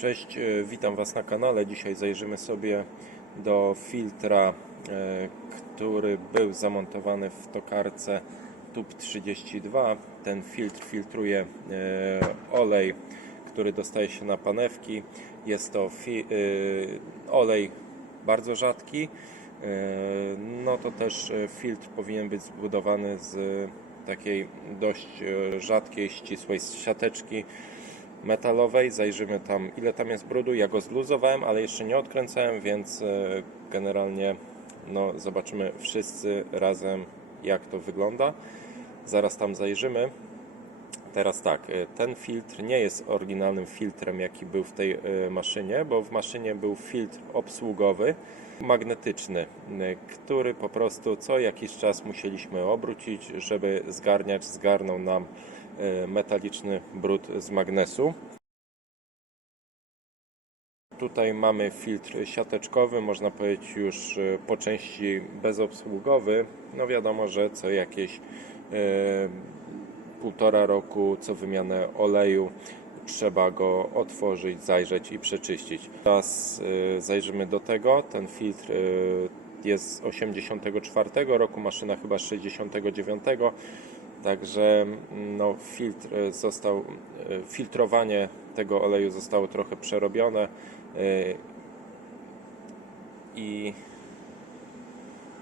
Cześć, e, witam Was na kanale. Dzisiaj zajrzymy sobie do filtra, e, który był zamontowany w tokarce TUB 32. Ten filtr filtruje e, olej, który dostaje się na panewki. Jest to olej bardzo rzadki. No to też filtr powinien być zbudowany z takiej dość rzadkiej, ścisłej siateczki metalowej. Zajrzymy tam, ile tam jest brudu. Ja go zluzowałem, ale jeszcze nie odkręcałem, więc e, generalnie no, zobaczymy wszyscy razem, jak to wygląda. Zaraz tam zajrzymy. Teraz tak, e, ten filtr nie jest oryginalnym filtrem, jaki był w tej e, maszynie, bo w maszynie był filtr obsługowy, magnetyczny, który po prostu co jakiś czas musieliśmy obrócić, żeby zgarniać, zgarnął nam metaliczny brud z magnesu. Tutaj mamy filtr siateczkowy, można powiedzieć już e, po części bezobsługowy. No wiadomo, że co jakieś e, półtora roku, co wymianę oleju, trzeba go otworzyć, zajrzeć i przeczyścić. Teraz e, zajrzymy do tego. Ten filtr e, jest z 84 roku, maszyna chyba z 69. Także mm, no, filtr e, został, e, filtrowanie tego oleju zostało trochę przerobione e, i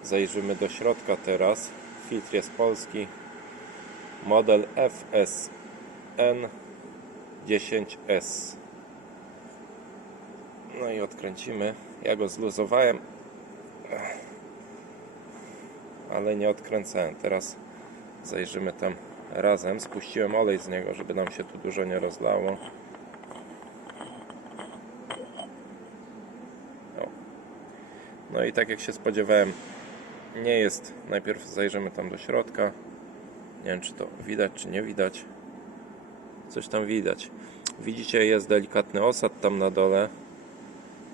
zajrzymy do środka teraz. Filtr jest polski, model FSN 10S. No i odkręcimy. Ja go zluzowałem, ale nie odkręcałem. Teraz zajrzymy tam razem. Spuściłem olej z niego, żeby nam się tu dużo nie rozlało. O. No i tak jak się spodziewałem, nie jest. Najpierw zajrzymy tam do środka. Nie wiem, czy to widać, czy nie widać. Coś tam widać. Widzicie, jest delikatny osad tam na dole,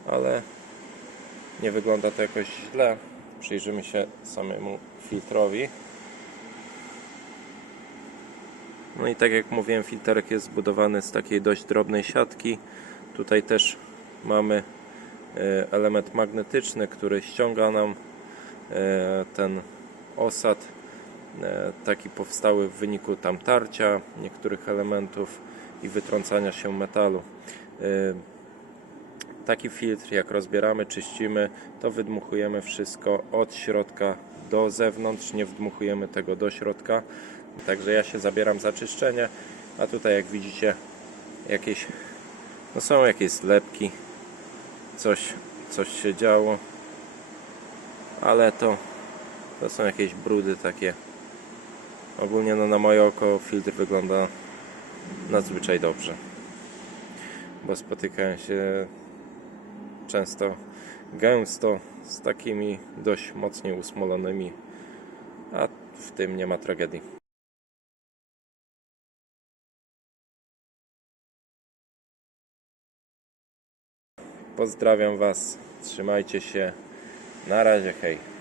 ale nie wygląda to jakoś źle. Przyjrzymy się samemu filtrowi. No i tak jak mówiłem, filterek jest zbudowany z takiej dość drobnej siatki. Tutaj też mamy e, element magnetyczny, który ściąga nam e, ten osad. E, Taki powstały w wyniku tam tarcia niektórych elementów i wytrącania się metalu. Taki filtr, jak rozbieramy, czyścimy, to wydmuchujemy wszystko od środka do zewnątrz, nie wdmuchujemy tego do środka. Także ja się zabieram za czyszczenie, a tutaj jak widzicie jakieś, no są jakieś zlepki, coś, coś się działo, ale to, to są jakieś brudy takie. Ogólnie no na moje oko filtr wygląda nadzwyczaj dobrze, bo spotykałem się często gęsto z takimi dość mocniej usmolonymi, a w tym nie ma tragedii. Pozdrawiam Was, trzymajcie się, na razie, hej.